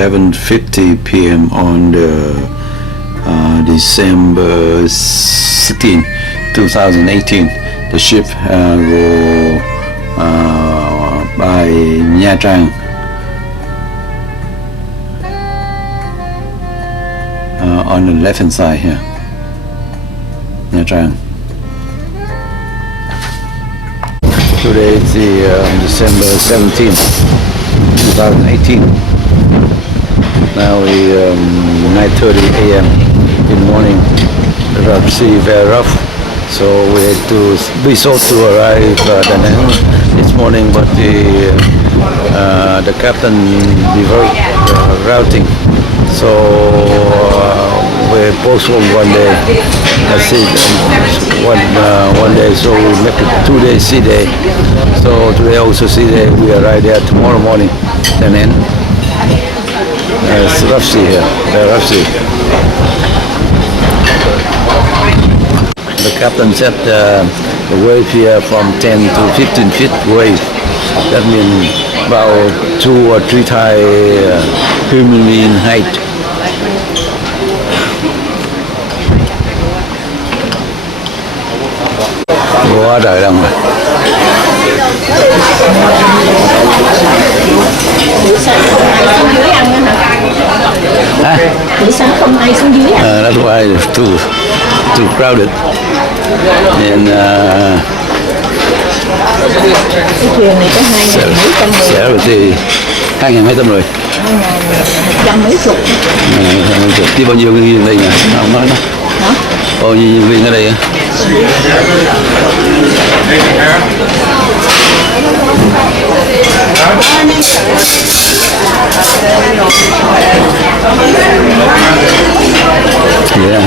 11:50 p.m. on the December 16, 2018. The ship go by Nha Trang. On the left hand side here, Nha Trang. Today is December 17, 2018. Now we 9:30 a.m. in the morning. The rough sea very rough, so we had to be sure to arrive Da Nang this morning, but the captain reversed routing, so we postponed one day. That's it. One day, so we make it 2 days sea day. So today also sea day. We arrive there tomorrow morning, and then it's rough sea here. Very rough sea. The captain said the wave here from 10 to 15 feet wave. That means about 2 or 3 times human being height. Quá trời đông rồi. Buổi sáng không ai xuống dưới ăn nữa hả? Buổi sáng không ai xuống dưới ăn. That's why it's too crowded. And cái thuyền này có 2.200 sẽ rồi thì 2.200 rồi. 100 mấy chục. Chứ bao nhiêu nhân viên đây nhỉ? Không nói đâu. Hả? Bao nhiêu nhân viên ở đây? Yeah.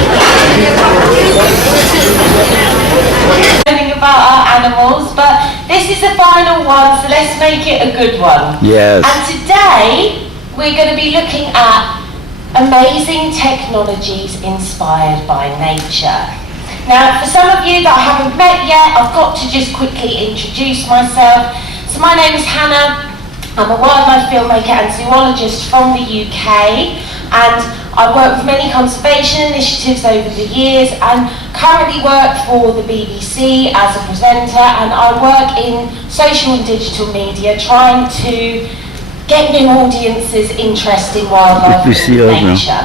About our animals, but this is the final one, so let's make it a good one. Yes. And today we're going to be looking at amazing technologies inspired by nature. Now, for some of you that I haven't met yet, I've got to just quickly introduce myself. So my name is Hannah. I'm a wildlife filmmaker and zoologist from the UK, and I've worked with many conservation initiatives over the years and currently work for the BBC as a presenter, and I work in social and digital media trying to get new audiences interested in wildlife and nature.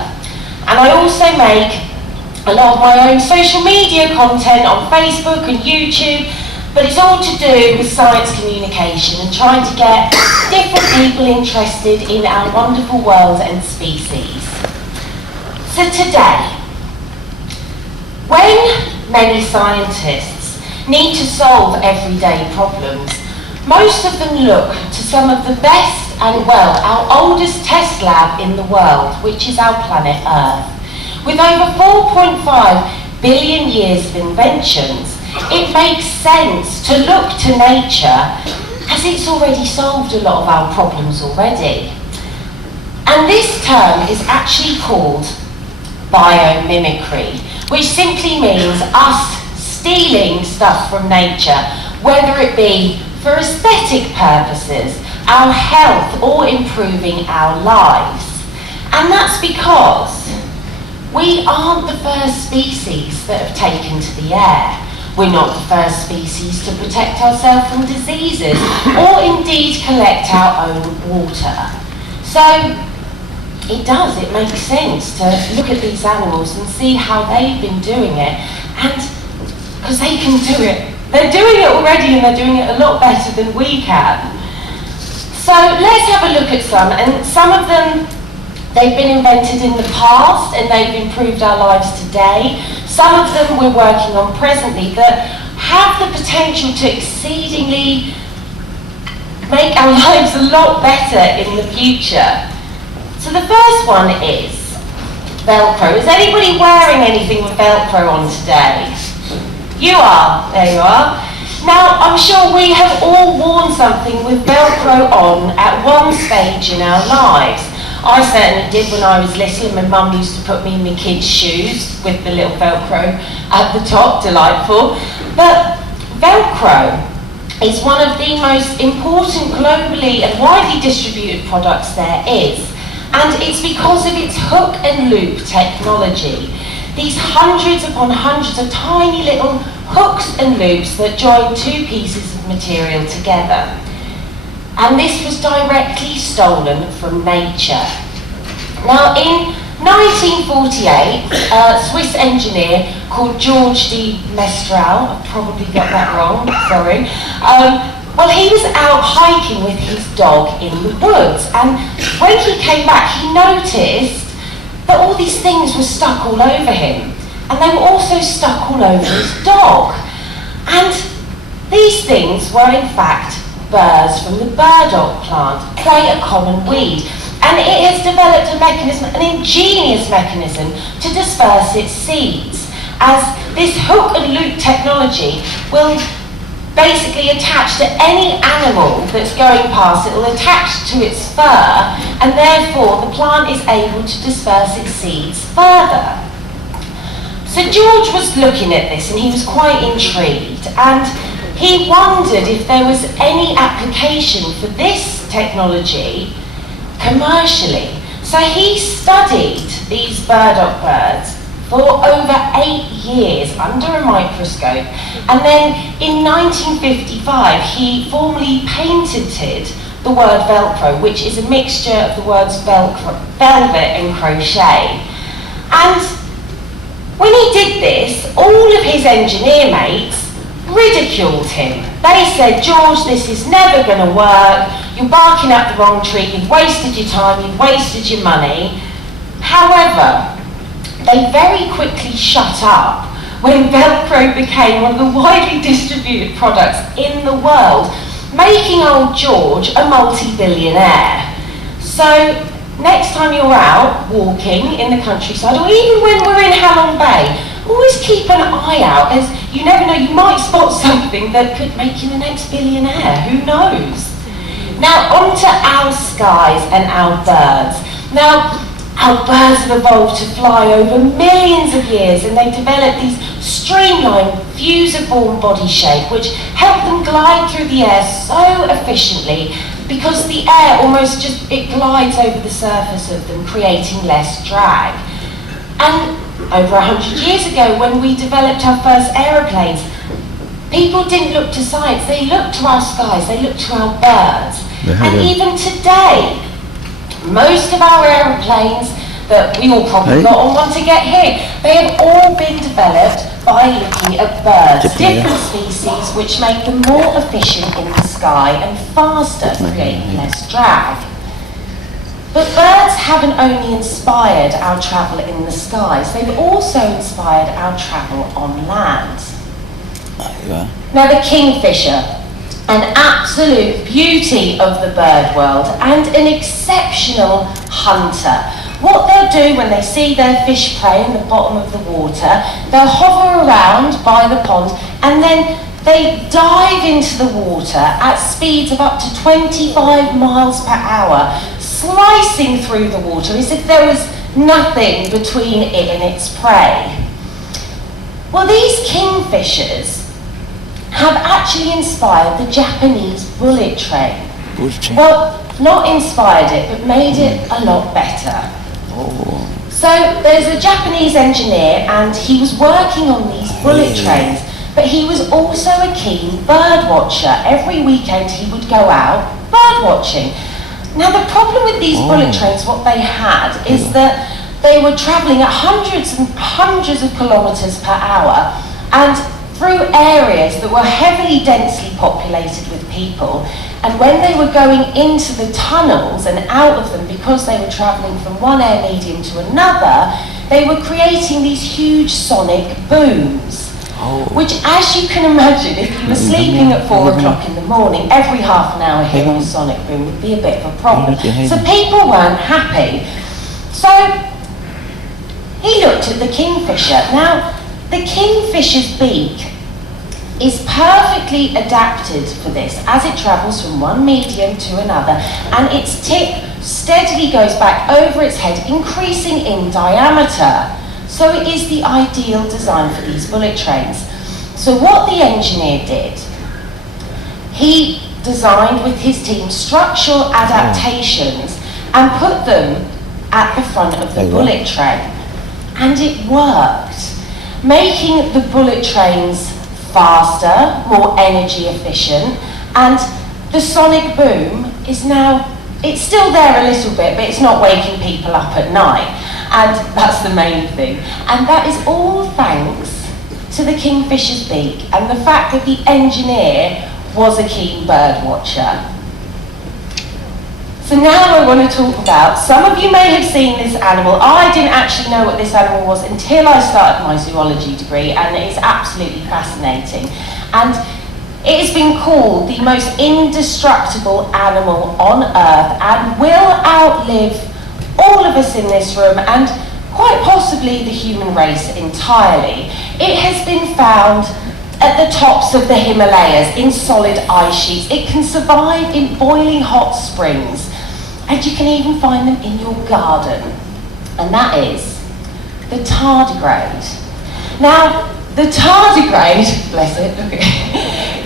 And I also make a lot of my own social media content on Facebook and YouTube, but it's all to do with science communication and trying to get different people interested in our wonderful world and species. So today, when many scientists need to solve everyday problems, most of them look to some of the best and, well, our oldest test lab in the world, which is our planet Earth. With over 4.5 billion years of inventions, it makes sense to look to nature as it's already solved a lot of our problems already. And this term is actually called biomimicry, which simply means us stealing stuff from nature, whether it be for aesthetic purposes, our health, or improving our lives. And that's because we aren't the first species that have taken to the air. We're not the first species to protect ourselves from diseases, or indeed collect our own water. So it makes sense to look at these animals and see how they've been doing it, and because they can do it. They're doing it already, and they're doing it a lot better than we can. So let's have a look at some, and some of them, they've been invented in the past and they've improved our lives today. Some of them we're working on presently that have the potential to exceedingly make our lives a lot better in the future. So the first one is Velcro. Is anybody wearing anything with Velcro on today? You are. There you are. Now, I'm sure we have all worn something with Velcro on at one stage in our lives. I certainly did when I was little, and my mum used to put me in my kids' shoes with the little Velcro at the top, delightful. But Velcro is one of the most important globally and widely distributed products there is. And it's because of its hook and loop technology. These hundreds upon hundreds of tiny little hooks and loops that join two pieces of material together. And this was directly stolen from nature. Now, in 1948, a Swiss engineer called George de Mestral, I probably got that wrong, sorry, well, he was out hiking with his dog in the woods, and when he came back, he noticed that all these things were stuck all over him, and they were also stuck all over his dog. And these things were in fact burrs from the burdock plant, quite a common weed. And it has developed a mechanism, an ingenious mechanism, to disperse its seeds, as this hook and loop technology will basically attach to any animal that's going past. It will attach to its fur, and therefore the plant is able to disperse its seeds further. So George was looking at this and he was quite intrigued, and he wondered if there was any application for this technology commercially. So he studied these burdock birds for over 8 years under a microscope, and then in 1955 he formally patented the word Velcro, which is a mixture of the words velvet and crochet. And when he did this, all of his engineer mates ridiculed him. They said, "George, this is never going to work. You're barking up the wrong tree. You've wasted your time. You've wasted your money." However, they very quickly shut up when Velcro became one of the widely distributed products in the world, making old George a multi-billionaire. So next time you're out walking in the countryside, or even when we're in Halong Bay, always keep an eye out, as you never know, you might spot something that could make you the next billionaire. Who knows? Now on to our skies and our birds. Now, our birds have evolved to fly over millions of years, and they develop these streamlined fusiform body shape which help them glide through the air so efficiently, because the air almost it glides over the surface of them, creating less drag. And over 100 years ago, when we developed our first aeroplanes, people didn't look to science, they looked to our skies, they looked to our birds. And even today, most of our aeroplanes that we all probably got or want to get here, they have all been developed by looking at birds, different species which make them more efficient in the sky and faster, creating less drag. But birds haven't only inspired our travel in the skies, they've also inspired our travel on land. Now, the kingfisher, an absolute beauty of the bird world and an exceptional hunter. What they'll do when they see their fish prey in the bottom of the water, they'll hover around by the pond, and then they dive into the water at speeds of up to 25 miles per hour, slicing through the water as if there was nothing between it and its prey. Well, these kingfishers have actually inspired the Japanese bullet train. Well, not inspired it, but made it a lot better. So there's a Japanese engineer, and he was working on these bullet trains, but he was also a keen bird watcher. Every weekend he would go out bird watching. Now, the problem with these bullet trains, what they had, is that they were travelling at hundreds and hundreds of kilometres per hour, and through areas that were heavily densely populated with people. And when they were going into the tunnels and out of them, because they were travelling from one air medium to another, they were creating these huge sonic booms. Which, as you can imagine, if you were sleeping at 4 o'clock in the morning, every half an hour hearing a sonic boom would be a bit of a problem. So people weren't happy. So he looked at the kingfisher. Now, the kingfisher's beak is perfectly adapted for this, as it travels from one medium to another, and its tip steadily goes back over its head, increasing in diameter. So it is the ideal design for these bullet trains. So what the engineer did, he designed with his team structural adaptations and put them at the front of the bullet train. And it worked, making the bullet trains faster, more energy efficient, and the sonic boom is now, it's still there a little bit, but it's not waking people up at night, and that's the main thing. And that is all thanks to the kingfisher's beak and the fact that the engineer was a keen bird watcher. So now I want to talk about, some of you may have seen this animal. I didn't actually know what this animal was until I started my zoology degree, and it is absolutely fascinating. And it has been called the most indestructible animal on Earth and will outlive all of us in this room and quite possibly the human race entirely. It has been found at the tops of the Himalayas in solid ice sheets. It can survive in boiling hot springs. And you can even find them in your garden. And that is the tardigrade. Now, the tardigrade, bless it, look at it,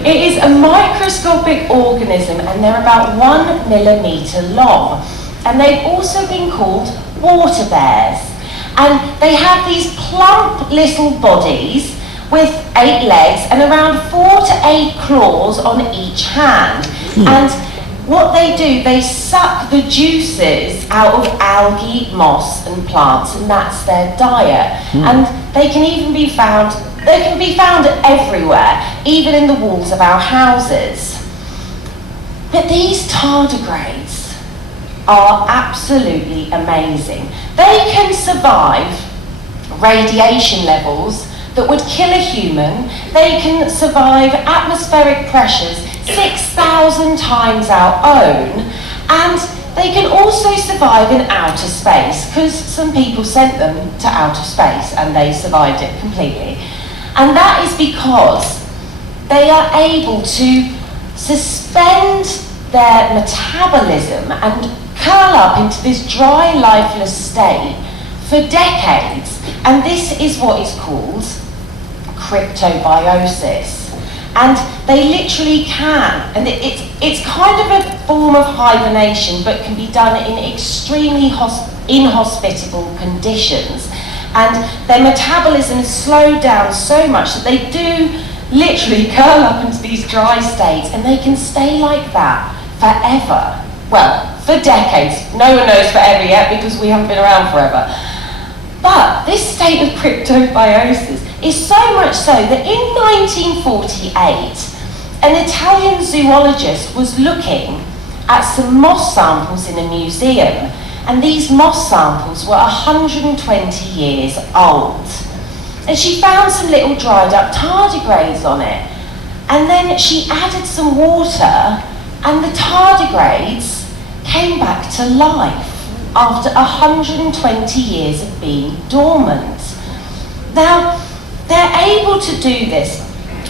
it is a microscopic organism and they're about 1 millimetre long. And they've also been called water bears. And they have these plump little bodies with 8 legs and around 4 to 8 claws on each hand. And what they do, they suck the juices out of algae, moss and plants, and that's their diet. And they can even be found, everywhere, even in the walls of our houses. But these tardigrades are absolutely amazing. They can survive radiation levels that would kill a human. They can survive atmospheric pressures 6,000 times our own, and they can also survive in outer space, because some people sent them to outer space and they survived it completely. And that is because they are able to suspend their metabolism and curl up into this dry, lifeless state for decades. And this is what is called cryptobiosis. And they literally can, and it's kind of a form of hibernation, but can be done in extremely inhospitable conditions. And their metabolism is slowed down so much that they do literally curl up into these dry states, and they can stay like that forever. Well, for decades. No one knows forever yet, because we haven't been around forever. But this state of cryptobiosis is so much so that in 1948, an Italian zoologist was looking at some moss samples in a museum, and these moss samples were 120 years old. And she found some little dried up tardigrades on it, and then she added some water, and the tardigrades came back to life after 120 years of being dormant. Now, they're able to do this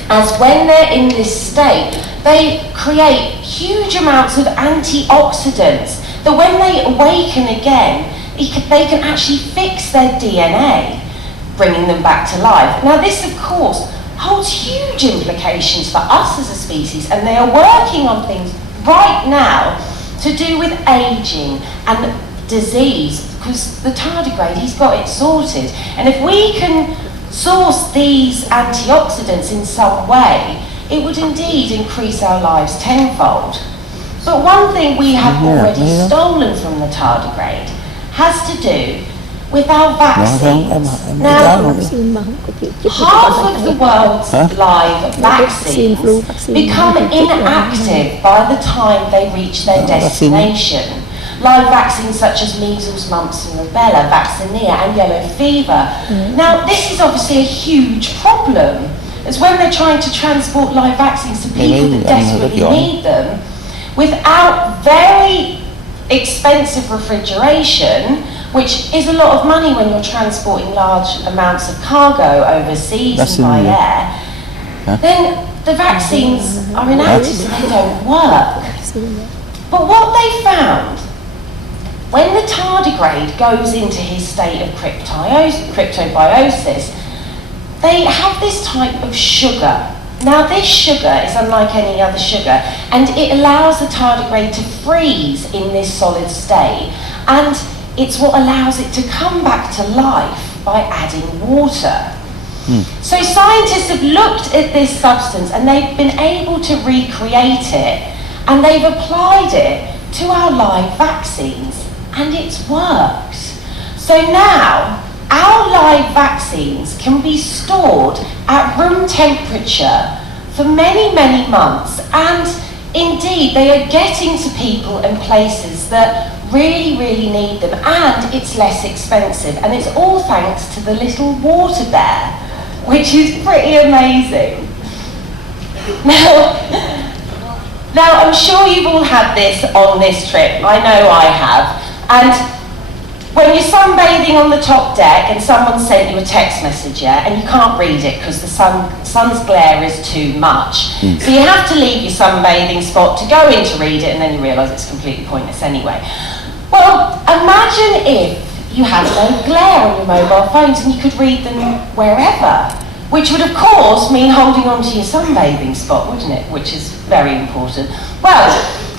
as when they're in this state, they create huge amounts of antioxidants that when they awaken again, they can actually fix their DNA, bringing them back to life. Now this, of course, holds huge implications for us as a species, and they are working on things right now to do with aging and disease, because the tardigrade, he's got it sorted. And if we can source these antioxidants in some way, it would indeed increase our lives tenfold. But one thing we have already stolen from the tardigrade has to do with our vaccines. Now, half of the world's live vaccines become inactive by the time they reach their destination. Live vaccines such as measles, mumps and rubella, vaccinia and yellow fever. Now, this is obviously a huge problem, as when they're trying to transport live vaccines to people that desperately need them, without very expensive refrigeration, which is a lot of money when you're transporting large amounts of cargo overseas and by air, then the vaccines are inactive, so they don't work. But what they found, when the tardigrade goes into his state of cryptobiosis, they have this type of sugar. Now this sugar is unlike any other sugar, and it allows the tardigrade to freeze in this solid state, and it's what allows it to come back to life by adding water. So scientists have looked at this substance and they've been able to recreate it, and they've applied it to our live vaccines, and it's worked. So now our live vaccines can be stored at room temperature for many, many months, and indeed they are getting to people and places that really, really need them, and it's less expensive, and it's all thanks to the little water bear, which is pretty amazing. Now I'm sure you've all had this on this trip. I know I have. And when you're sunbathing on the top deck and someone sent you a text message, yeah, and you can't read it because the sun's glare is too much. So you have to leave your sunbathing spot to go in to read it, and then you realise it's completely pointless anyway. Well, imagine if you had no glare on your mobile phones and you could read them wherever, which would of course mean holding on to your sunbathing spot, wouldn't it? Which is very important. Well,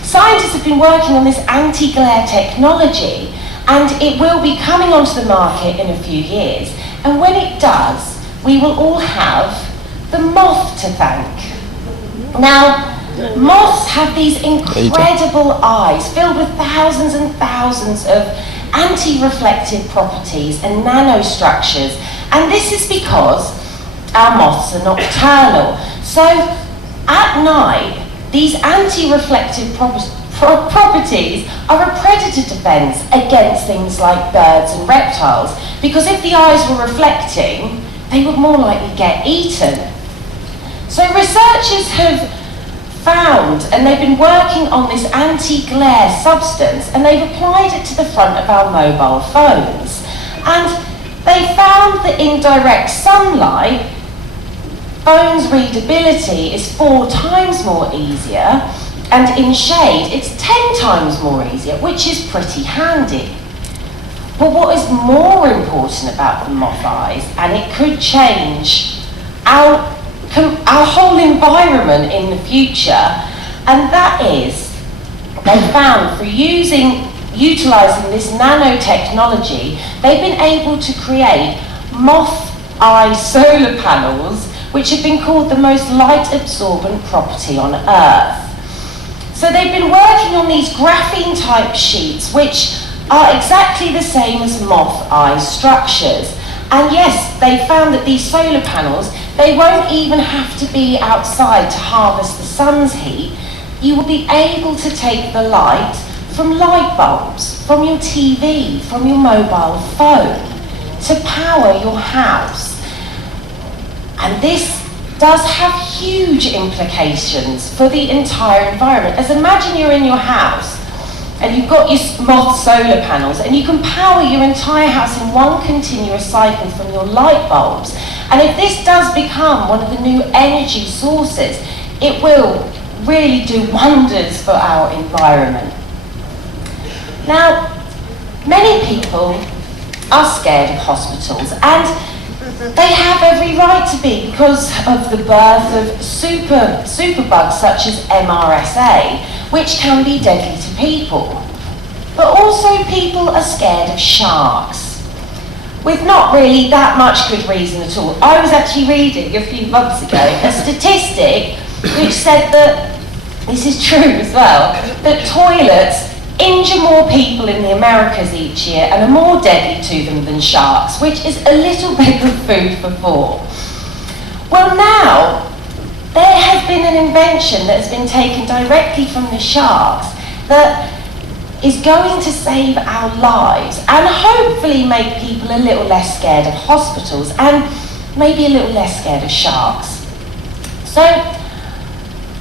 scientists have been working on this anti-glare technology, and it will be coming onto the market in a few years. And when it does, we will all have the moth to thank. Now, moths have these incredible eyes filled with thousands and thousands of anti-reflective properties and nanostructures, and this is because our moths are nocturnal. So at night, these anti-reflective properties are a predator defense against things like birds and reptiles, because if the eyes were reflecting, they would more likely get eaten. So researchers have found, and they've been working on this anti-glare substance, and they've applied it to the front of our mobile phones. And they found that in direct sunlight, phone's readability is 4 times more easier, and in shade it's 10 times more easier, which is pretty handy. But what is more important about the moth eyes, and it could change our whole environment in the future, and that is, they found for utilising this nanotechnology, they've been able to create moth eye solar panels, which have been called the most light absorbent property on Earth. So they've been working on these graphene type sheets, which are exactly the same as moth eye structures. And yes, they found that these solar panels, they won't even have to be outside to harvest the sun's heat. You will be able to take the light from light bulbs, from your TV, from your mobile phone, to power your house. And this does have huge implications for the entire environment. As imagine you're in your house and you've got your moth solar panels, and you can power your entire house in one continuous cycle from your light bulbs. And if this does become one of the new energy sources, it will really do wonders for our environment. Now, many people are scared of hospitals, and they have every right to be, because of the birth of superbugs such as MRSA, which can be deadly to people. But also people are scared of sharks, with not really that much good reason at all. I was actually reading a few months ago a statistic which said that, this is true as well, that toilets injure more people in the Americas each year and are more deadly to them than sharks, which is a little bit of food for thought. Well, now, there has been an invention that has been taken directly from the sharks that is going to save our lives and hopefully make people a little less scared of hospitals and maybe a little less scared of sharks. So,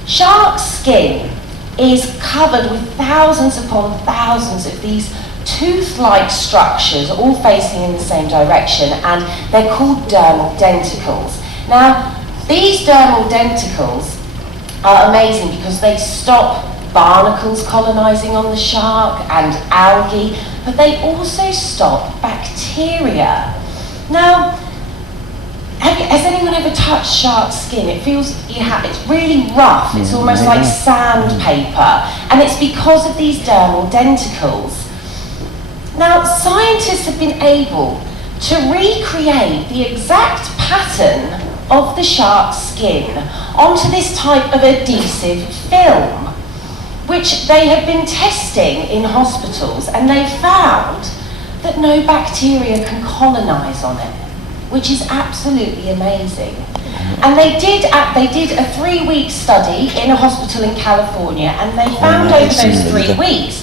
shark's skin is covered with thousands upon thousands of these tooth-like structures, all facing in the same direction, and they're called dermal denticles. Now, these dermal denticles are amazing because they stop barnacles colonising on the shark and algae, but they also stop bacteria. Now, has anyone ever touched shark's skin? It feels, it's really rough, it's almost like sandpaper, and it's because of these dermal denticles. Now, scientists have been able to recreate the exact pattern of the shark's skin onto this type of adhesive film, which they have been testing in hospitals, and they found that no bacteria can colonise on it, which is absolutely amazing. And they did a 3-week study in a hospital in California, and they found over those 3 weeks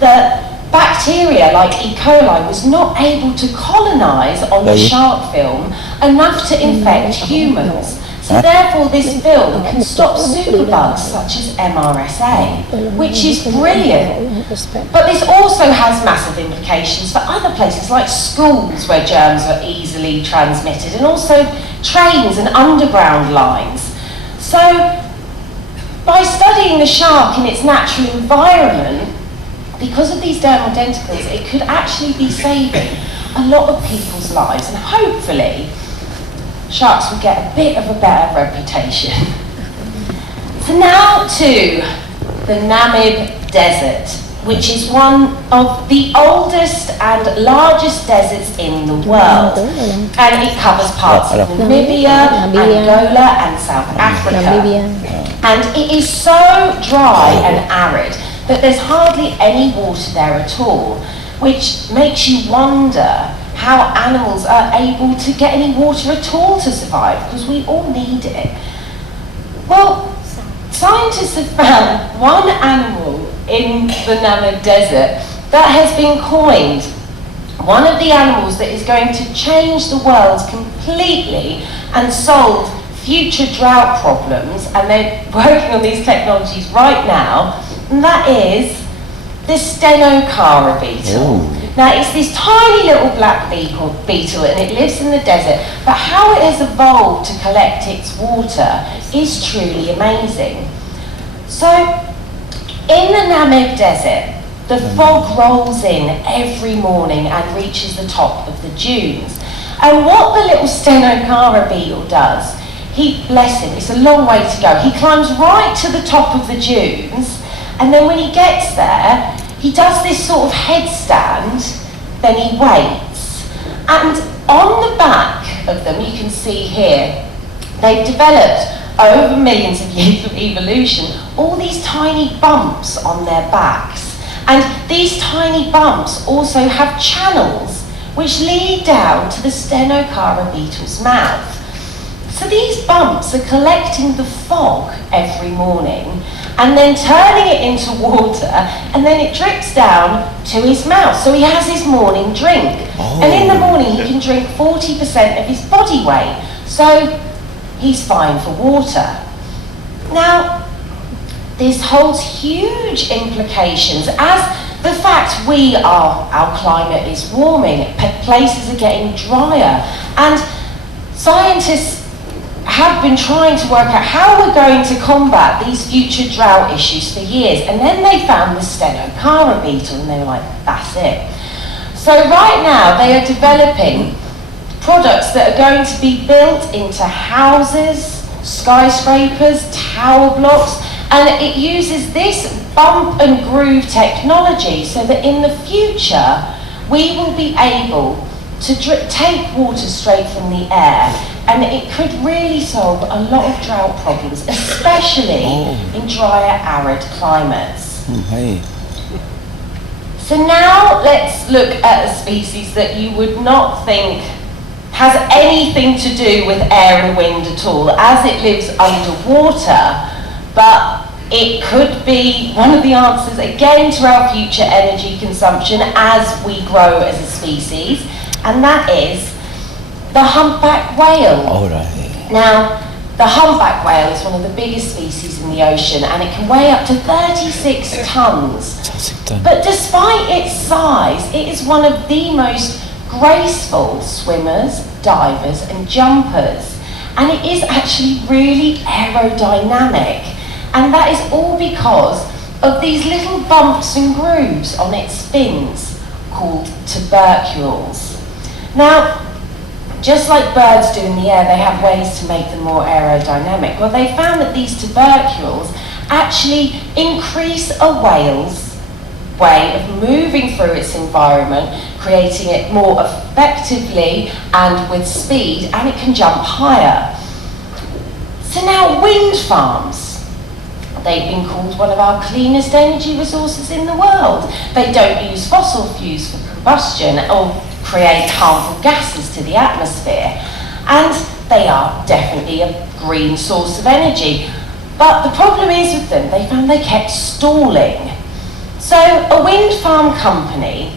that bacteria like E. coli was not able to colonise on the shark film enough to infect humans. So therefore this film can stop superbugs such as MRSA, which is brilliant. But this also has massive implications for other places like schools where germs are easily transmitted, and also trains and underground lines. So by studying the shark in its natural environment, because of these dermal denticles, it could actually be saving a lot of people's lives, and hopefully sharks will get a bit of a better reputation. So now to the Namib Desert, which is one of the oldest and largest deserts in the world, and it covers parts of Namibia, Angola and South Africa. And it is so dry and arid that there's hardly any water there at all, which makes you wonder how animals are able to get any water at all to survive, because we all need it. Well, scientists have found one animal in the Namib Desert that has been coined one of the animals that is going to change the world completely and solve future drought problems, and they're working on these technologies right now, and that is the Stenocara beetle. Now, it's this tiny little black beetle, and it lives in the desert, but how it has evolved to collect its water is truly amazing. So, in the Namib Desert, the fog rolls in every morning and reaches the top of the dunes. And what the little Stenocara beetle does, bless him, it's a long way to go. He climbs right to the top of the dunes, and then when he gets there, he does this sort of headstand, then he waits. And on the back of them, you can see here, they've developed over millions of years of evolution, all these tiny bumps on their backs. And these tiny bumps also have channels which lead down to the Stenocara beetle's mouth. So these bumps are collecting the fog every morning and then turning it into water, and then it drips down to his mouth. So he has his morning drink. And in the morning he can drink 40% of his body weight. So he's fine for water. Now, this holds huge implications, as the fact our climate is warming, places are getting drier, and scientists have been trying to work out how we're going to combat these future drought issues for years. And then they found the Stenocara beetle, and they were like, that's it. So right now they are developing products that are going to be built into houses, skyscrapers, tower blocks, and it uses this bump and groove technology so that in the future we will be able to take water straight from the air, and it could really solve a lot of drought problems, especially in drier, arid climates. So now let's look at a species that you would not think has anything to do with air and wind at all, as it lives underwater, but it could be one of the answers again to our future energy consumption as we grow as a species, and that is the humpback whale. Now, the humpback whale is one of the biggest species in the ocean, and it can weigh up to 36 tons. But despite its size, it is one of the most graceful swimmers, divers and jumpers, and it is actually really aerodynamic, and that is all because of these little bumps and grooves on its fins called tubercles. Now, just like birds do in the air, they have ways to make them more aerodynamic. Well, they found that these tubercles actually increase a whale's way of moving through its environment, creating it more effectively and with speed, and it can jump higher. So now wind farms, they've been called one of our cleanest energy resources in the world. They don't use fossil fuels for combustion or create harmful gases to the atmosphere, and they are definitely a green source of energy. But the problem is with them, they found they kept stalling. So a wind farm company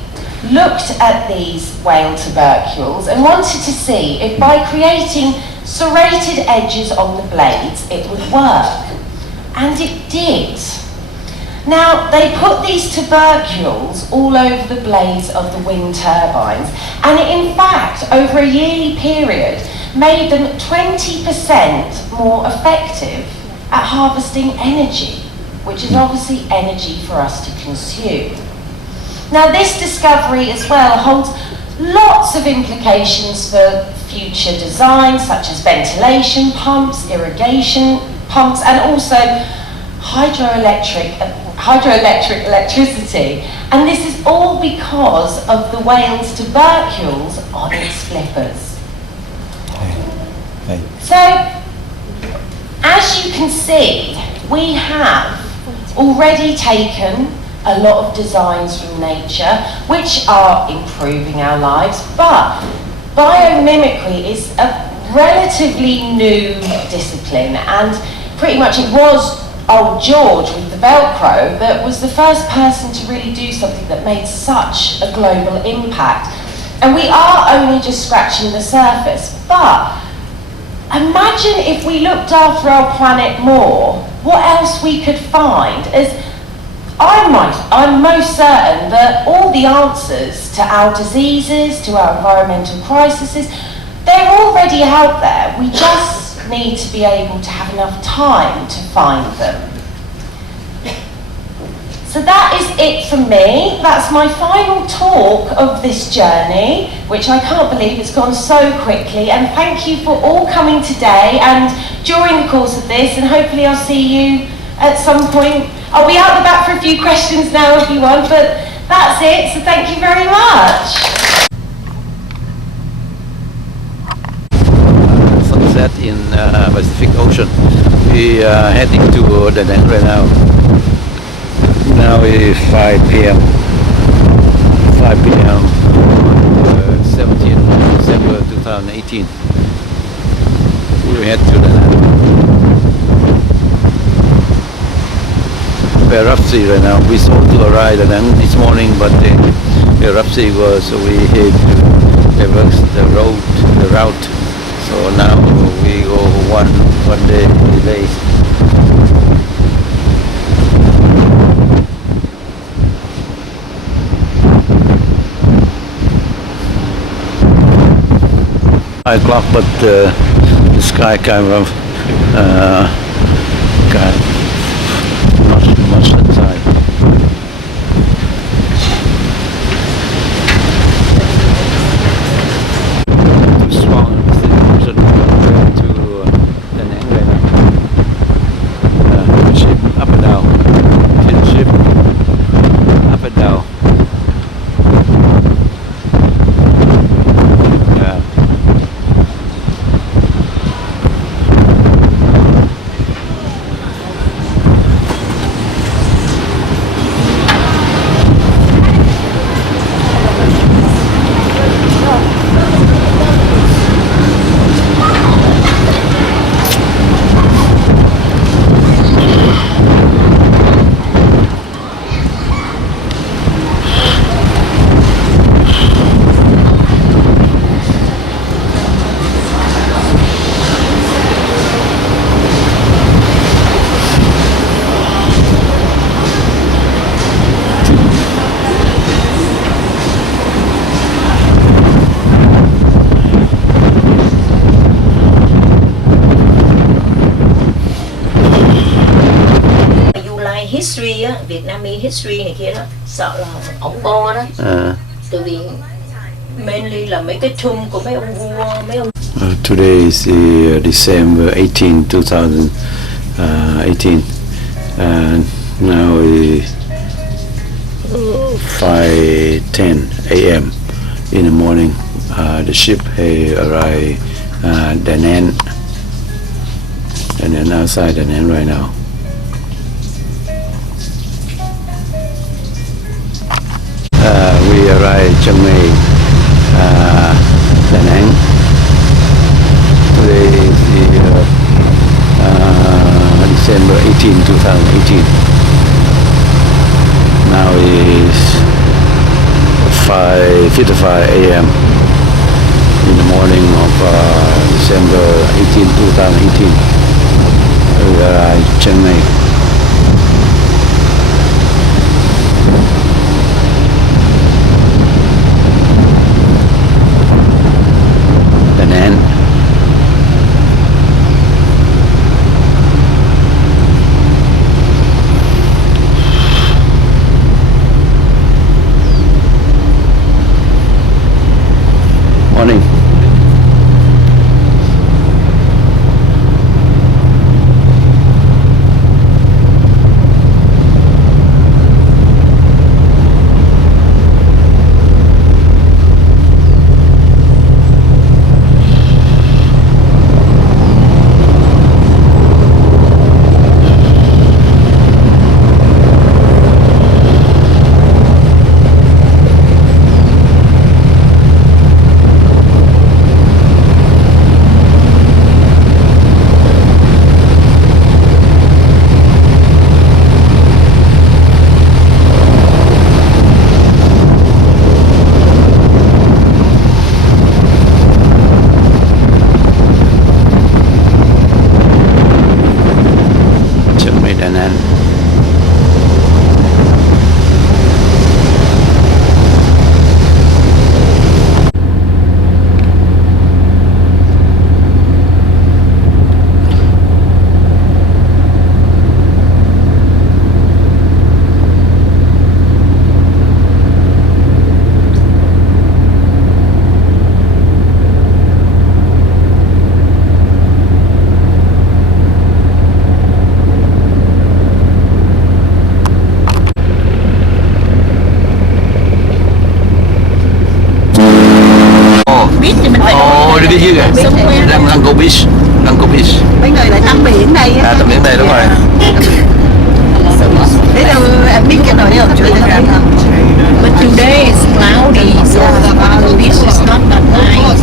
looked at these whale tubercles and wanted to see if by creating serrated edges on the blades it would work. And it did. Now, they put these tubercles all over the blades of the wind turbines, and it, in fact, over a yearly period, made them 20% more effective at harvesting energy, which is obviously energy for us to consume. Now, this discovery as well holds lots of implications for future designs, such as ventilation pumps, irrigation pumps, and also hydroelectric electricity. And this is all because of the whale's tubercles on its flippers. Okay. So, as you can see, we have already taken a lot of designs from nature which are improving our lives, but biomimicry is a relatively new discipline, and pretty much it was old George with the Velcro that was the first person to really do something that made such a global impact. And we are only just scratching the surface, but imagine if we looked after our planet more, what else we could find. As I'm most certain that all the answers to our diseases, to our environmental crises, they're already out there. We just need to be able to have enough time to find them. So that is it for me. That's my final talk of this journey, which I can't believe it's gone so quickly. And thank you for all coming today and during the course of this, and hopefully I'll see you at some point. I'll be out the back for a few questions now if you want, but that's it, so thank you very much. Sunset in Pacific Ocean. We are heading to Da Nang right now. Now is 5 p.m. 5 p.m. on 17th December 2018. We head to Da Nang. We're rough sea right now. We supposed to arrive at Da Nang this morning, but the rough sea was, so we had to reverse the route. So now we go one day delay. O'clock, but the sky kind of got much inside. Too strong to the Nang right now. Ship up and down. Ship up and down. Yeah. History á, Vietnamese history này kia đó, sợ là ổng bo đó. Tại vì mainly là mấy cái tomb của mấy ông vua, mấy ông. Today is December 18, 2018, and now 5:10 a.m. in the morning. The ship arrived Da Nang, and then outside Da Nang right now. We arrived Chiang Mai, Da Nang. Today is December 18, 2018. Now is 5:55 a.m. in the morning of December 18, 2018. We arrived Chiang Mai. Da Nang. Morning. Da Nang. Biết thì mình phải Ồ, đi chứ kìa. Lăng Cô Beach. Mấy người lại tắm biển đây á. Tắm biển đây đúng rồi. Thế đâu em biết cái nồi không? Chưa được làm không? But today is cloudy, so the beach is not that nice.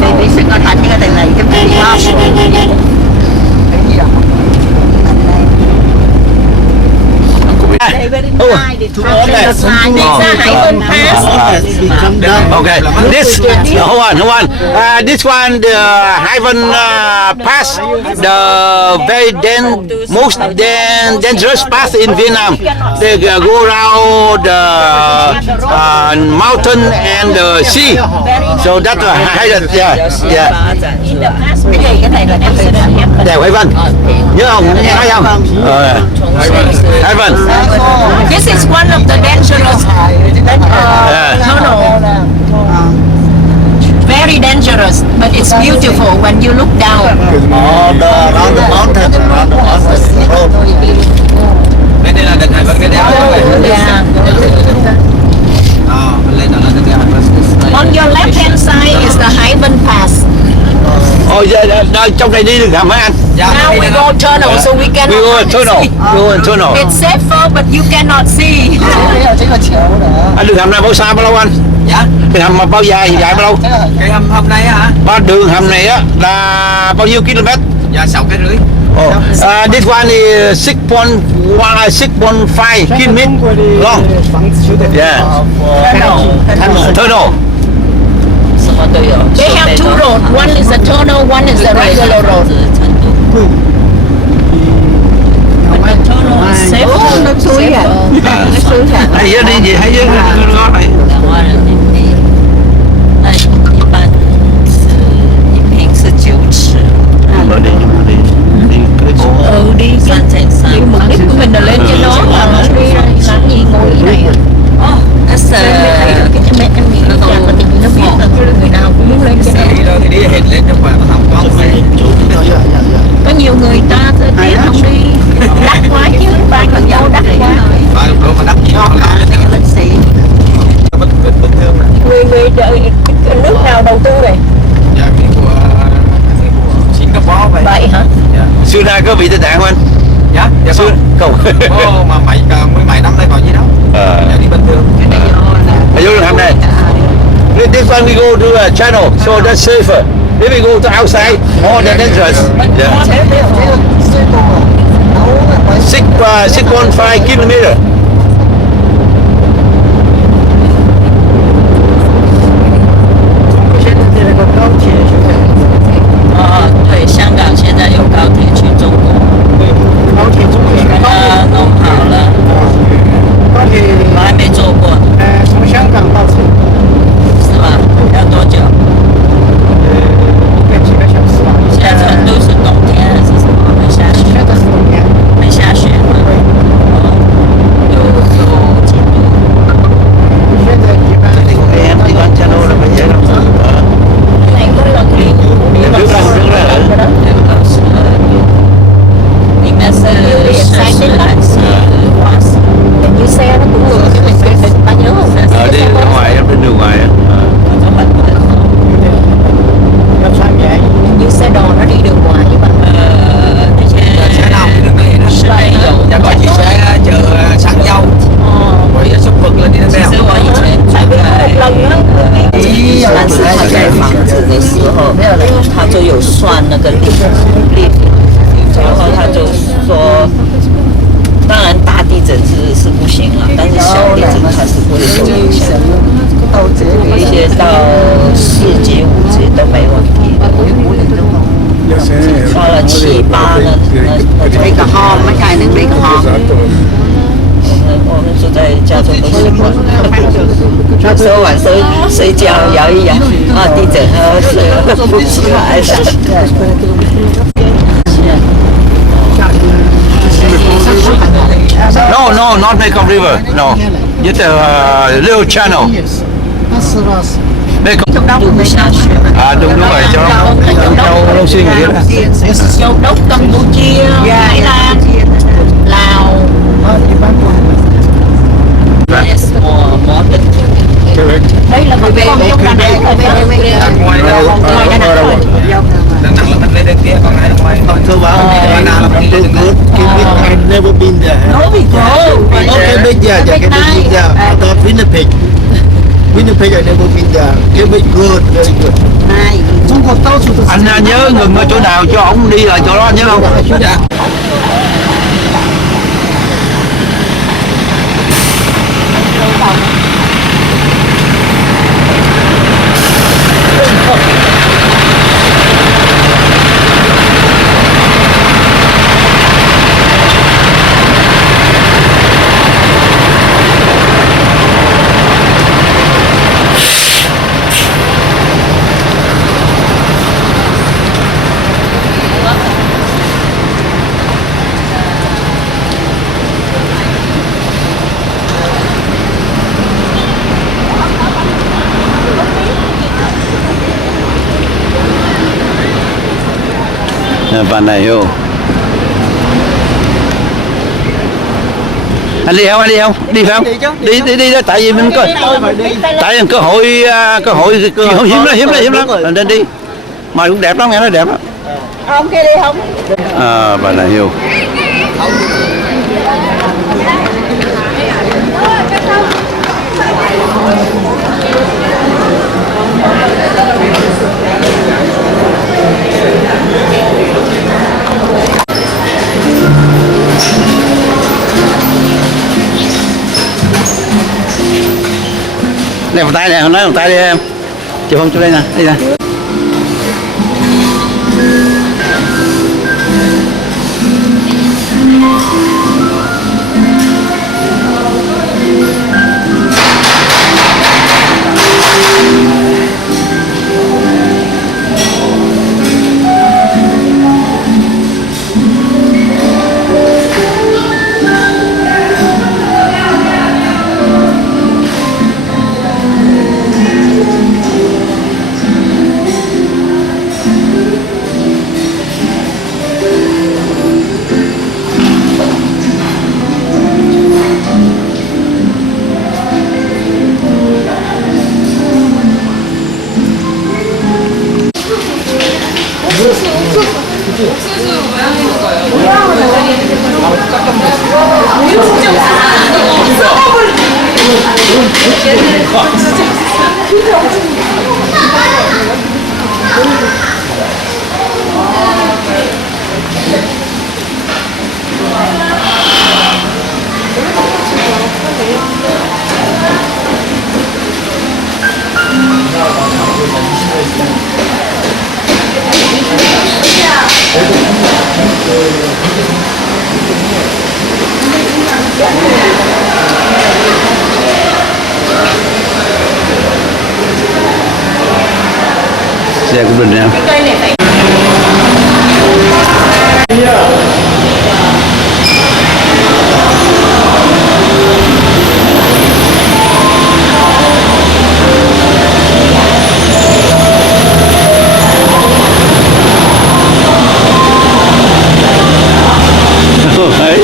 Thì biết sẽ có thành cái này cái gì không? Cái gì không? Okay, this hold on. This one, the Hyven pass, the very most dangerous pass in Vietnam. They go around the mountain and the sea. So that's Hyven. Yeah. Cái gì cái này là em sẽ làm nhé. Đèo Hyven. Nhớ không? Nhớ không? Hyven. This is one of the dangerous tunnel. Very dangerous, but it's beautiful when you look down. Around the mountain, Bên đây là đỉnh Hải Vân cái đèo này. Yeah. Mình lên đó là cái đèo Hải Vân. On your left hand side is the Hyven Pass. Trong này đi được hả mấy anh? Now we go tunnel, so we cannot We go tunnel. see. Go in tunnel. It's safer, but you cannot see. Anh đường hầm này bao xa bao lâu anh? Dạ. Đường hầm mà bao dài bao lâu? Cái hầm này hả? Đường hầm này á là bao nhiêu km? Dạ 6,5 cây. This one is 6.5 km long. Yeah. Tunnel. They have two roads. One is a tunnel, one is a regular road. But the tunnel is safer. Nó suối à? Nó suối à? Hay đi gì hay chứ ngon này. Đi mục đích của mình là lên trên đó mà không đi làm gì ngồi cái này. Em nghĩ là nó biết rồi. nào đầu tư này? Dạ của Singapore vậy. Vậy hả? Dạ. Xưa nay có bị tai nạn không anh? Dạ, dạ Xưa không. không. Ô, mà mấy mày năm nay vào gì đâu. Dạ đi bình thường. Vô đường hầm này. This one we go to a channel, so that's safer. If we go to outside, more than dangerous. Yeah. 6.5 kilometer.对，香港现在有高铁去中国，弄好了，我还没坐过，从香港到这里，是吧？要多久？大概几个小时吧。现在成都是冬天还是什么？没下雪？现在是冬天，没下雪吗？有几度？现在一般 Em đi quanh channel là phải dễ lắm. Này có lần đi Trước ra. 里面是摄氏还是华氏？ như xe nó cũng ngược cái mình ta nhớ không? Đi ra ngoài em bên đường ngoài á. 就很冷哦。要穿棉衣。 Như xe đò nó đi đường ngoài nhưng mà 那些 Xe nào đi đường này đó. 室内有 Dạ có chiếc xe chở xăng dầu. Rồi xúc vực lên đi đến 其 đèo. 实我以前住在但是他盖房子的时候，他就有算那个利，然后他就说，当然大地震是不行了，但是小地震它是不会受影响的，一些到4级5级都没问题。到了7、8呢，俾個殼，乜嘢你俾個殼？我们住在加州都习惯，有时候晚上睡觉摇一摇，啊，地震啊，睡了不起来了。 No, not Mekong River. No, just a little channel. 那是了是。 Mekong. 住不下去。 Đúng rồi, trong châu Long Xuyên này đó. Châu Đốc, Campuchia, Thái Lan, Lào. 一般不很冷。 Yes, mùa tịch. Đây là một con trong Đà Nẵng rồi đó. Ngoài đâu? Ngoài Đà Nẵng rồi. Đà Nẵng là mình lên đến kia, còn ai ngoài thôi. Đà Nẵng là mình lên đến kia. I've never been there. No, we go. Okay, but yeah, Big can night. be there. I got Winnipeg. Winnipeg, I never been there. Okay, but good, very good. 中国到处都是。 Anh nhớ ngừng ở chỗ nào cho ông đi là chỗ đó anh nhớ không? Dạ. Bạn này hiểu. Anh đi không? Anh đi không? Đi phải không? Đi đó, tại vì mình có tại vì cơ hội hiếm lắm. Anh nên đi. Mà cũng đẹp lắm, nghe nói đẹp lắm. Ông kia đi không? Bạn này hiểu. Đeo vào tay nè, nói vào tay đi em. Chịu không, cho đây nè, đây nè. Xe của mình nha. Đấy.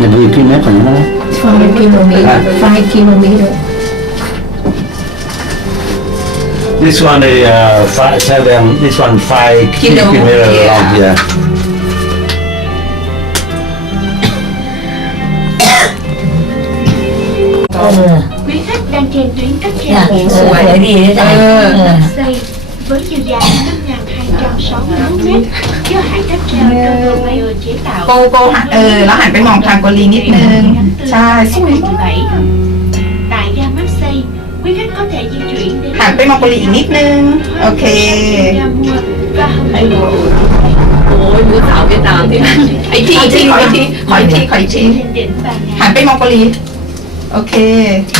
Nhà đi km phải không? 5 kilometer. 5 kilometer. This one is 7. This one 5 kilometer long. Yeah. Quý khách đang trên tuyến cáp treo Dạ, sủi đi đấy ta. xây với chiều dài 5.261 mét do hãng cáp treo Indonesia chế tạo. แล้วหันไปมองทางโกลีนิดนึงใช่สวยมาก Tại ga Marseille, quý khách có thể di chuyển đến หันไปมองโกลีอีกนิดนึงโอเค ga mua và hầm đường Ôi, bữa tạo Việt Nam thì อีกทีขออีกที lên đỉnh Bà หัน Nà. ไปมองโกลีโอเค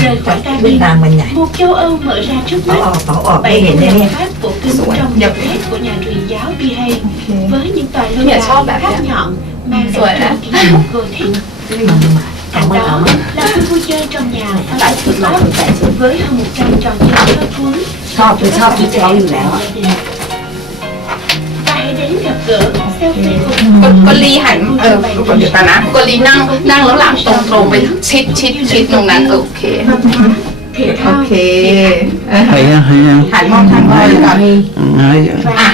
Rời khỏi Việt cabin, Nam mình nhảy. một châu Âu mở ra trước mắt. เขาออกไม่ Bảy เห็น cung เลย đường เนี่ย Pháp của kinh Sủi. trong Nhập. nhập của nhà truyền giáo Bihai với những tòa lâu Nhà shop đài đẹp khác nhỉ? nhọn mang Sủi đặc hả? trưng kiến trúc Gothic. Cạnh đó là khu vui chơi trong nhà pha sữa Pháp với hơn 100 trò chơi lôi cuốn. ชอบคือชอบที่เขาอยู่แล้ว Và hãy đến gặp gỡ selfie cùng โกลีหันเดี๋ยวกันนะโกลีนั่งแล้วหลังตรงไปชิดตรงนั้นโอเค văn hóa, thể โอ thao, เค Hay á, hay á. หันมองทางโกลีก่อน Hay.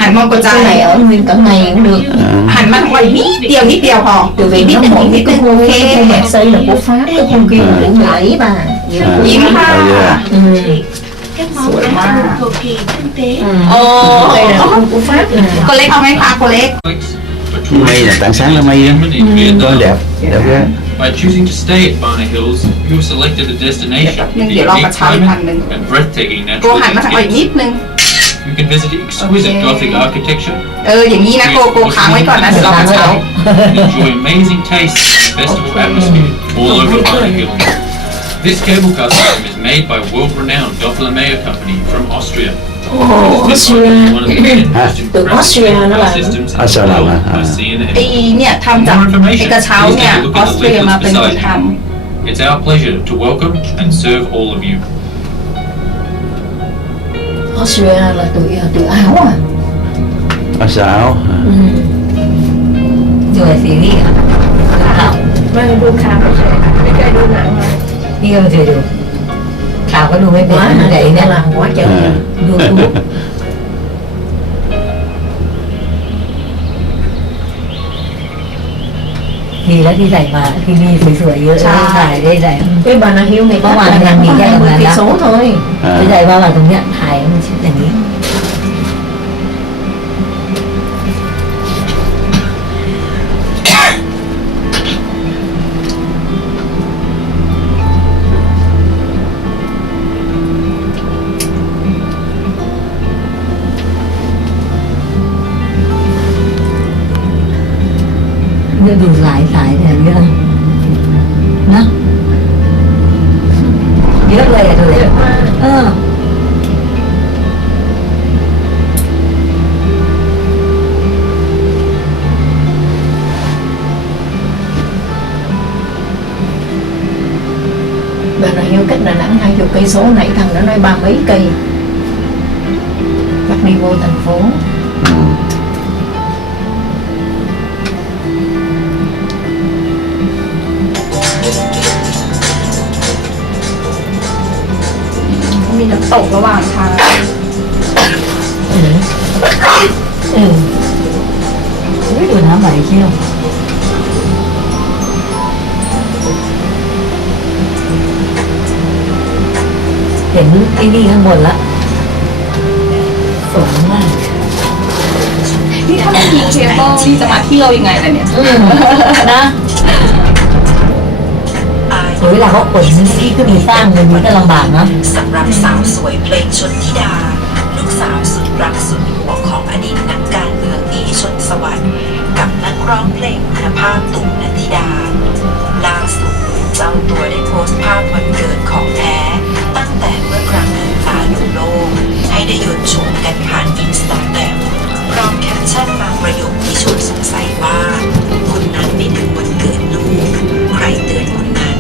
หันมองโก cái ลี này ở nguyên cả ngày cũng được. หันมาทางโกลีนิดเดียวพอ Từ vì nó mỗi cái khu mà xây là của Pháp, cái khu kia là của người ấy bà. ยิ้มค่ะ các món ăn cầu kỳ tinh tế. Đây là khu của Pháp nè. โกเล็กเอาไหมคะโกเล็ก Mây là tảng sáng là mây á. Coi đẹp, đẹp ghê. By choosing to stay at Varna Hills, you have selected a destination with the Để lo unique cả cháo climate ăn mình. and breathtaking โก natural หันมาทางโกลีนิด landscapes. นึง You can visit exquisite Okay. Gothic architecture, อย่างนี้นะโกค้างไว้ก่อนนะเดี๋ยวเรากระเช้า and enjoy amazing tastes and festival atmosphere all over Varna Hills. This cable car system is made by world-renowned Doppelmayr company from Austria. It is one of the 10 most Từ impressive Austria cable nó car làm. systems in the Austria làm world hả? by CNN. ไอ้เนี่ยทำจากไอ้กระเช้าเนี่ยออสเตรียมาเป็นคนท It's our pleasure to welcome and serve all of you. Austria là từ Áo à. Ở sao? Rồi thì đi à? Khảo. Đi rồi thì được. Khảo có đu mấy bé như vậy nè. Làm quá trời. Đu thuốc. Thì đã đi dạy mà khi đi sửa ghêถ่ายได้dạy cái bà nào hiếu này có bà này nghỉ ra được là số thôi cái dạy ba bà từng nhậnถ่ายมันชิ้นอย่างนี้ ดูหลายสายแต่เรื่องนะ รื่อยๆเลยBạn nói hiếu cách Đà Nẵng 20 cây số, nãy thằng nó nói 30 mấy cây. Chắc đi vô thành phố.มีน้ำตกระหว่างทางดูน้ำไหลเชี่ยวเห็นไอ้นี่ข้างบนละสวยมาก นี่ถ้าไม่มีเคเบิลนี่จะมาเที่ยวยังไงล่ะเนี่ยนะเวลาเขาขนที่ขึ้นสร้างมันก็ลำบากเนาะสำหรับสาวสวยเพลงชนธิดาลูกสาวสุดรักสุดห่วงของอดีตนักการเมืองเอชนสวัสดิ์กับนักร้องเพลงคุณภาพตุ่มนันทิดาล่าสุดเจ้าตัวได้โพสต์ภาพวันเกิดของแท้ตั้งแต่เมื่อครั้งลืมตาดูโลกให้ได้ยนต์ชมกันผ่านอินสตาแกรมพร้อมแคปชั่นบางประโยคที่ชวนสงสัยว่าคนนั้นไม่ถึงวันเกิดลูกใครเตือนคนนั้น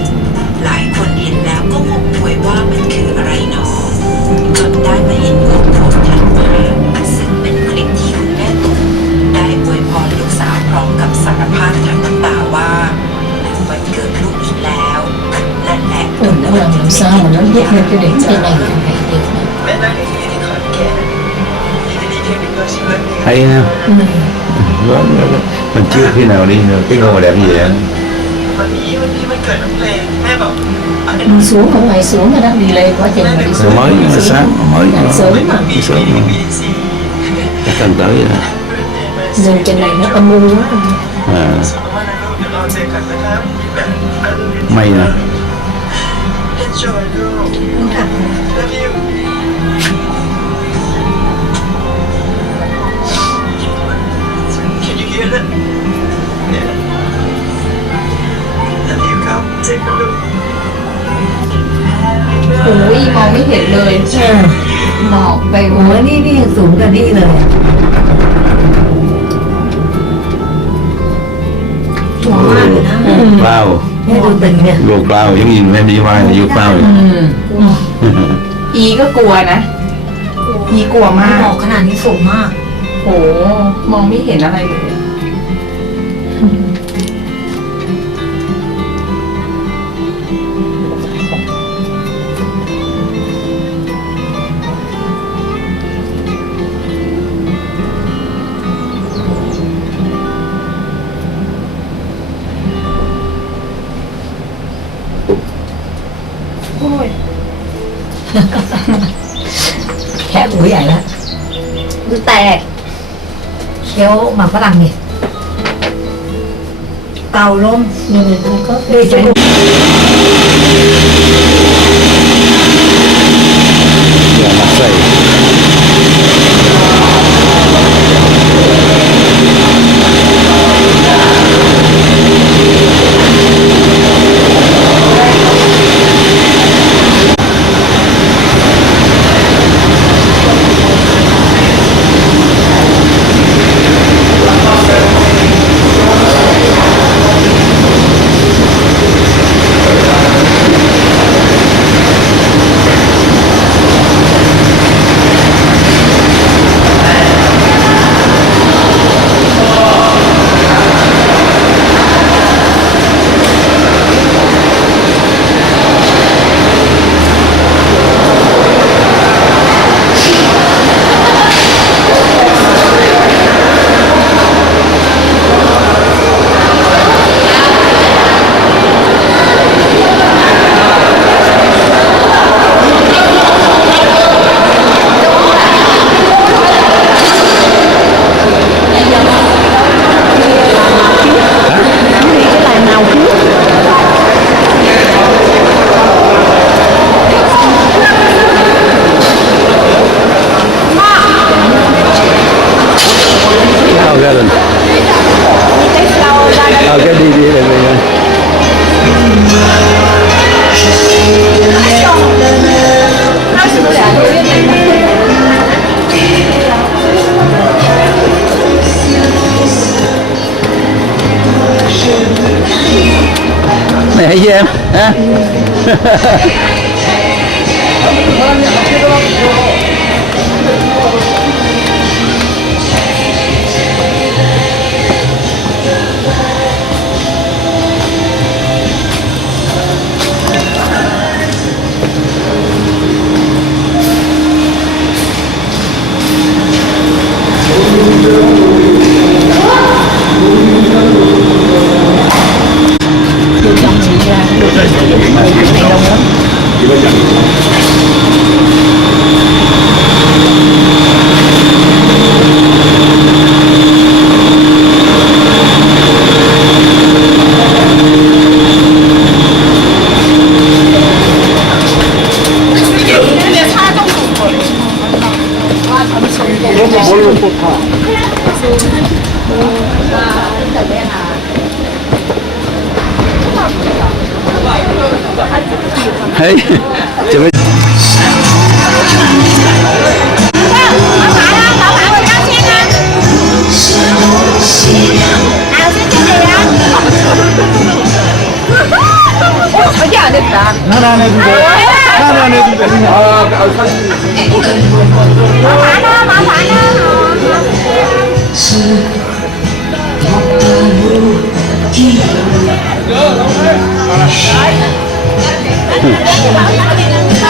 หลายคนเห็นแล้วก็งงงวยว่ามันคืออะไรหนอจนได้มาเห็นข้อความถัดมาซึ่งเป็นคลิปที่คุณแม่ตุ๊กได้อวยพรลูกสาวพร้อมกับสารภาพทั้งน้ำตาว่าวันเกิดลูกอีกแล้วนั่นแหละ Nó làm sao mà nó viết lên cái đỉnh trên này ngày được này. แม่นั่งอย่างนี้ที่ขอนแก่นดีแค่เป็นตัวชีวิต hay nè mình chưa khi nào đi được cái ngôi đẹp như vậy วันนี้มันเกิดน้องเพลงแม่บอก Đi xuống không ngày xuống rồi đó, đi lên quá trình mà đi xuống. mới sáng mới sớm mà. đi sớm mà chắc cần tới rồi Nên trên này nó âm u quá. Mày nè Enjoy girl love you Can you hear that? Yeah love you ครับเจ๊กันลูก โอ้ยมองไม่เห็นเลยหมอกไปหม โอ้ ด ยนี่สูงกว่านี่เลยสูงมากเลยนะ cloud เนี่ยดูตึงเนี่ย go cloud giống như em đi vai là vô cloud vậy อีก็กลัวนะ อีกลัวมาก หมอกขนาดนี้สูงมาก โหมองไม่เห็นอะไรเลยโอ้ย แค่หูใหญ่แล้ว ดูแตก เคี้ยวหมากฝรั่งนี่เกาลมนี่ก็ดีใจ yeah Marseille em ha. Hey, chụp đi.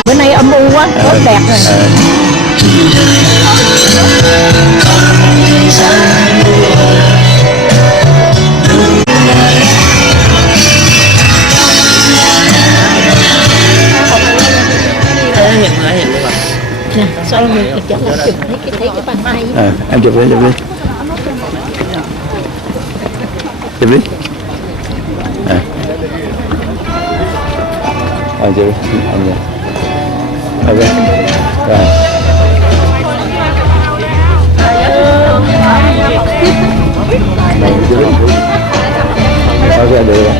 Bữa nay âm u quá, rất đẹp rồi. Sao mình chụp thấy cái bàn tay. Em chụp đi, chụp đi. Chụp đi. Chụp đi. Ok. Rồi. Ok, được rồi.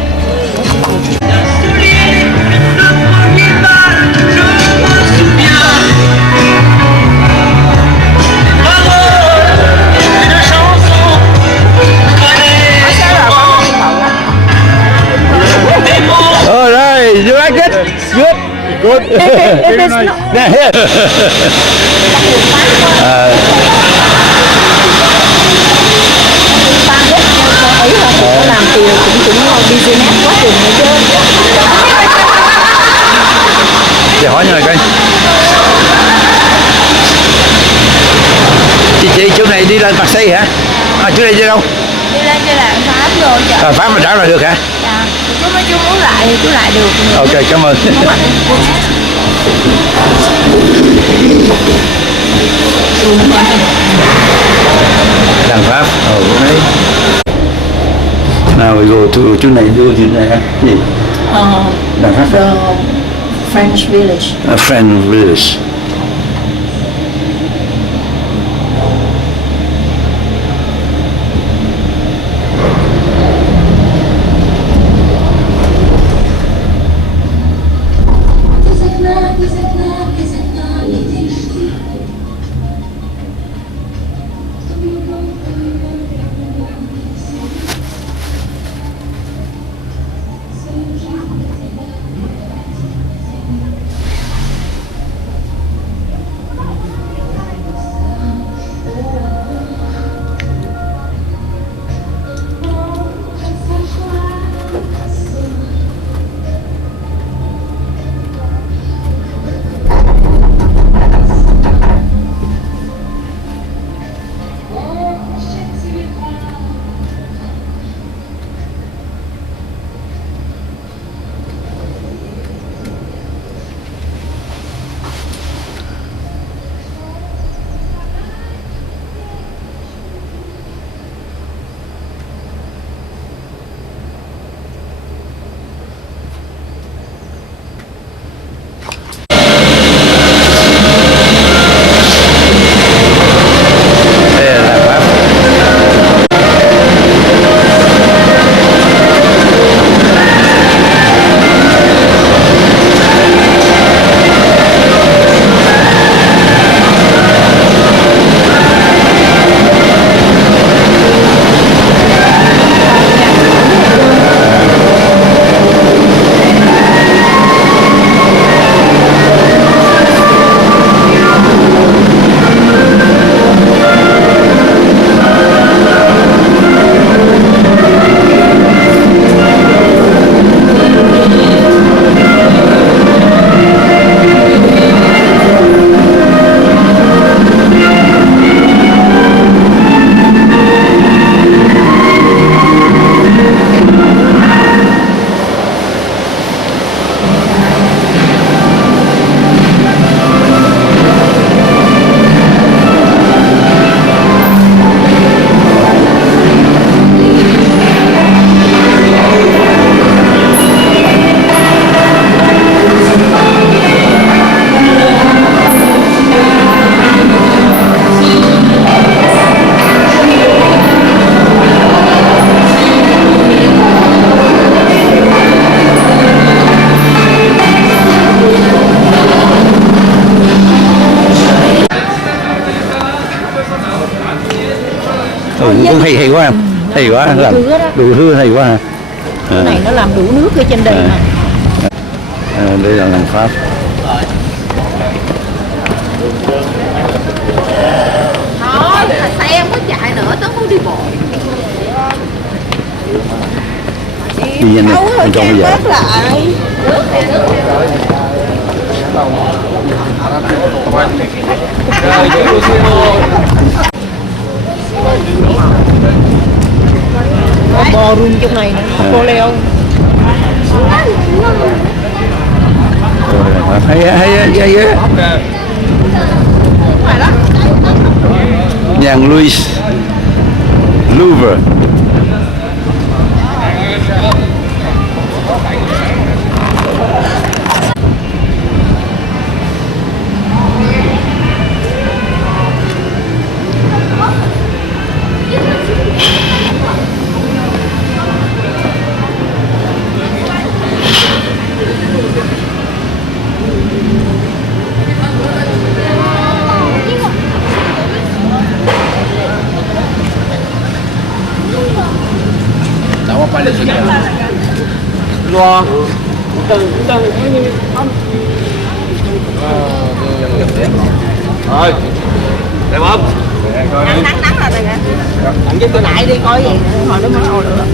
All right, you like it? Good. Good. Very nice. Làm thì cũng business quá chừng này chứ. Chị hỏi như này coi. Chị chỗ này đi lên Bạc Xây hả? Chỗ này đi đâu? Đi lên cho là Pháp rồi chợ. Pháp mà trả lại được hả? Dạ. Chú mấy chú muốn lại thì chú lại được. Ok, cảm ơn. Đàn Pháp. Okay. Now we go to chỗ này hả? Gì? Đàn Pháp. The French village. A French village. cũng hay quá, hay quá, làm đủ thứ hay quá. Cái này nó làm đủ nước ở trên đây mà. Đây là làng Pháp. Thôi, xe không có chạy nữa, tớ muốn đi bộ. Đi nhanh này, bên trong bây giờ. Lại. Có bò room trong này nữa, cô leo. Hay Nhàng Louis Louvre. Lo. Rồi. Đẹp không? Nắng là này nè. Bạn với tôi lại đi coi gì hồi đó mới ngồi được.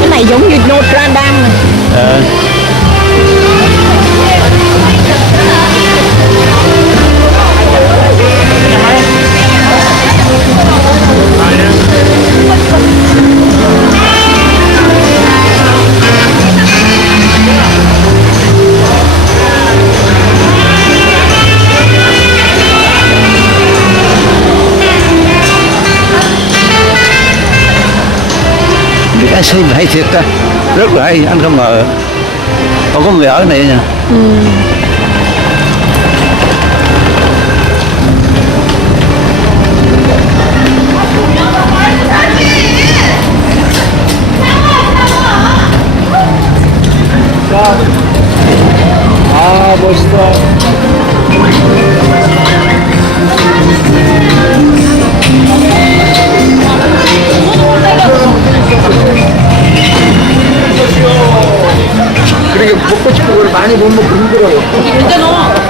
Cái này giống như Notre Dame này. Anh xây hay thiệt ta, rất là hay, anh không ngờ còn có người ở này nha. 멋있어. 그렇게 먹고 싶은 걸 많이 못 먹고 힘들어요. 괜찮아.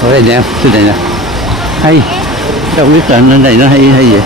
Ở đây nè em, trên này nè, hay, đâu biết là nơi này nó hay gì.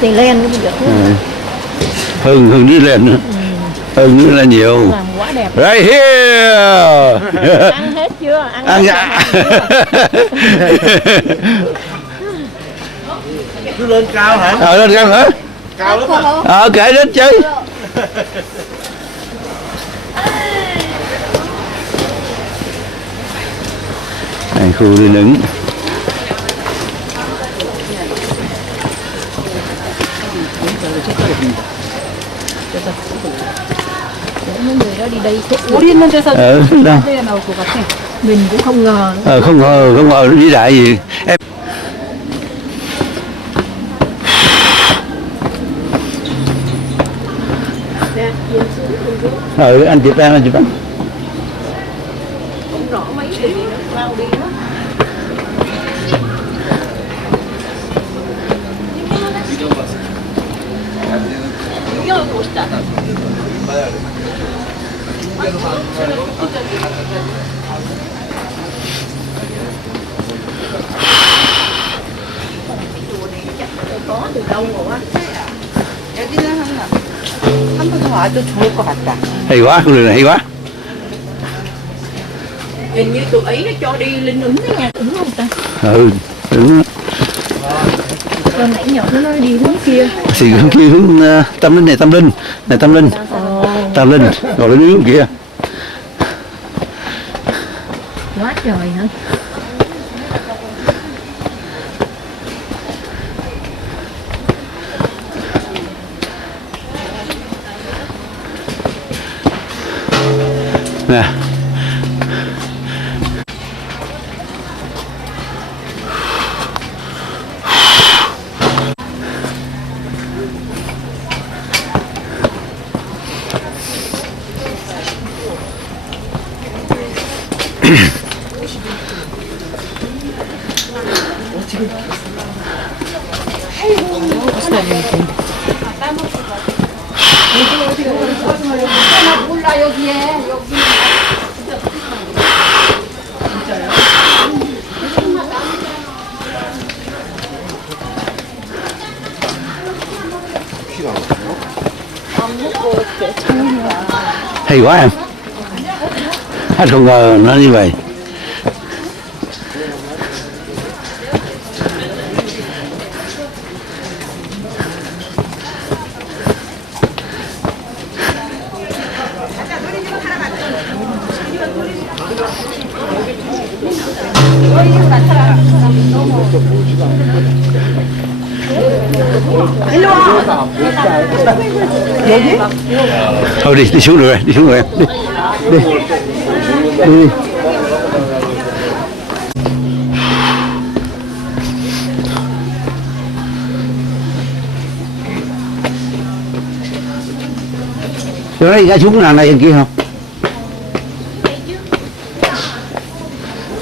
Disneyland bây giờ. Hơn Disneyland nữa. Hơn nữa là nhiều. Làm quá đẹp. Right here. Ăn hết chưa? Ăn dạ. Cứ lên cao hả? Lên cao nữa. Cao lắm. Kệ đến chơi. Này khu đi đứng. Mấy người đó đi đây 우리는 저서 nào của các mình cũng không ngờ. không ngờ nó vĩ đại gì. Em anh chụp anh. Không rõ mấy gì nó lao đi đó. Có từ đâu rồi á? 여기는 한 번 더 와도 좋을 것 같다. hay quá, con đường này hay quá. Hình như tụi ấy nó cho đi linh ứng đấy nha, đúng không ta? Đúng. Còn nãy nhỏ nó nói đi hướng kia. Thì hướng kia hướng Tâm Linh này, Tâm Linh, rồi đến hướng kia. Quá trời hả? Nè. 몰라 여기에 여기. Hay quá em. Anh không ngờ nó như vậy. Thôi đi xuống rồi em. Đi. Rồi đây ra xuống nào này bên kia không?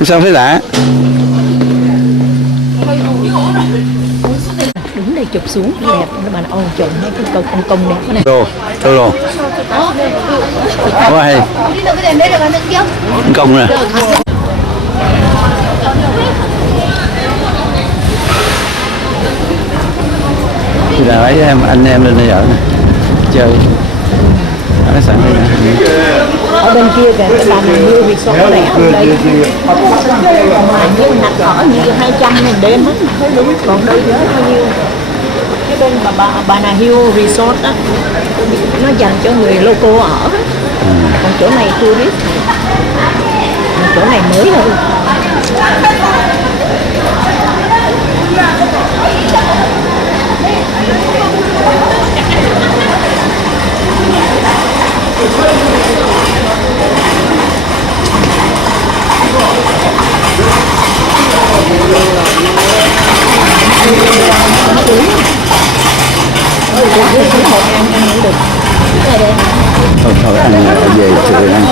Sao thấy lạ? Đứng đây chụp xuống đẹp mà ông chồng hay cái công đẹp này. Đồ. Quá hay. Công nè. Thì là ấy anh em lên đây ở nè. Chơi. Ở sẵn đây nè. Ở bên kia kìa, cái bà này như việc sống rẻ ở đây. Mà như đặt ở như 200 nghìn đêm hết, thấy đúng. Còn đây thì bao nhiêu? Cái bên bà Nà Hill Resort á, nó dành cho người local ở. Còn chỗ này tourist, chỗ này mới hơn. Thôi anh về chịu ăn.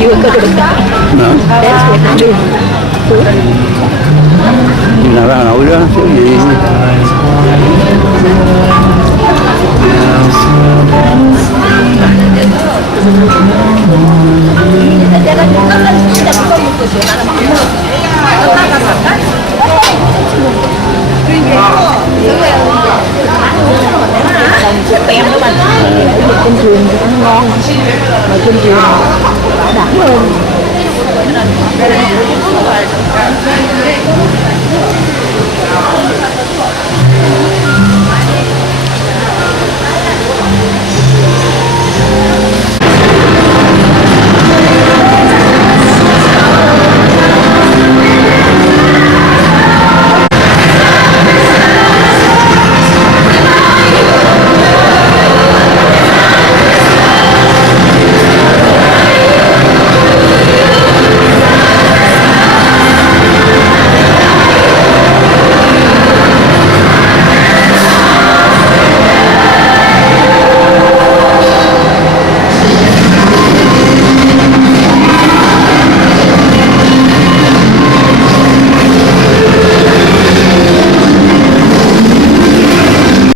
Chưa có được đó. Như nào ra Hà Nội đó, số gì? Còn súp tem đó mình trên thuyền thì ăn ngon mà trên thuyền bảo đảm hơn.